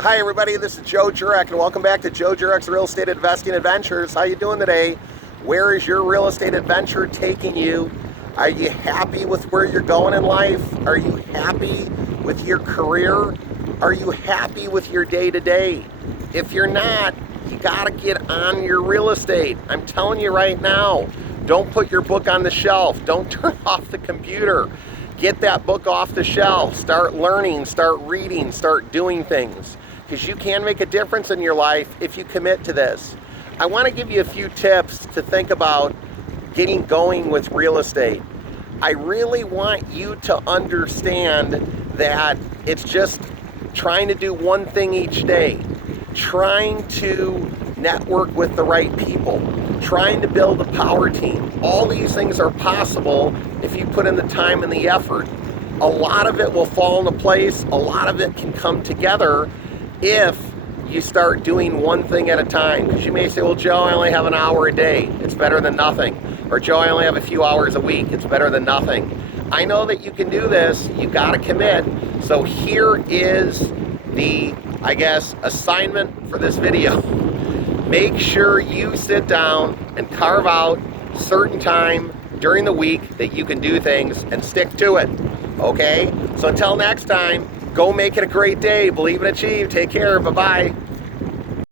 Hi everybody, this is Joe Jurek and welcome back to Joe Jurek's Real Estate Investing Adventures. How you doing today? Where is your real estate adventure taking you? Are you happy with where you're going in life? Are you happy with your career? Are you happy with your day-to-day? If you're not, you gotta get on your real estate. I'm telling you right now, don't put your book on the shelf. Don't turn off the computer. Get that book off the shelf. Start learning, start reading, start doing things. Because you can make a difference in your life if you commit to this. I want to give you a few tips to think about getting going with real estate. I really want you to understand that it's just trying to do one thing each day, trying to network with the right people, trying to build a power team. All these things are possible if you put in the time and the effort. A lot of it will fall into place. A lot of it can come together if you start doing one thing at a time. Because you may say, well, Joe, I only have an hour a day. It's better than nothing. Or Joe, I only have a few hours a week. It's better than nothing. I know that you can do this. You got to commit. So here is the, assignment for this video. Make sure you sit down and carve out certain time during the week that you can do things and stick to it. Okay? So until next time, go make it a great day. Believe and achieve. Take care. Bye-bye.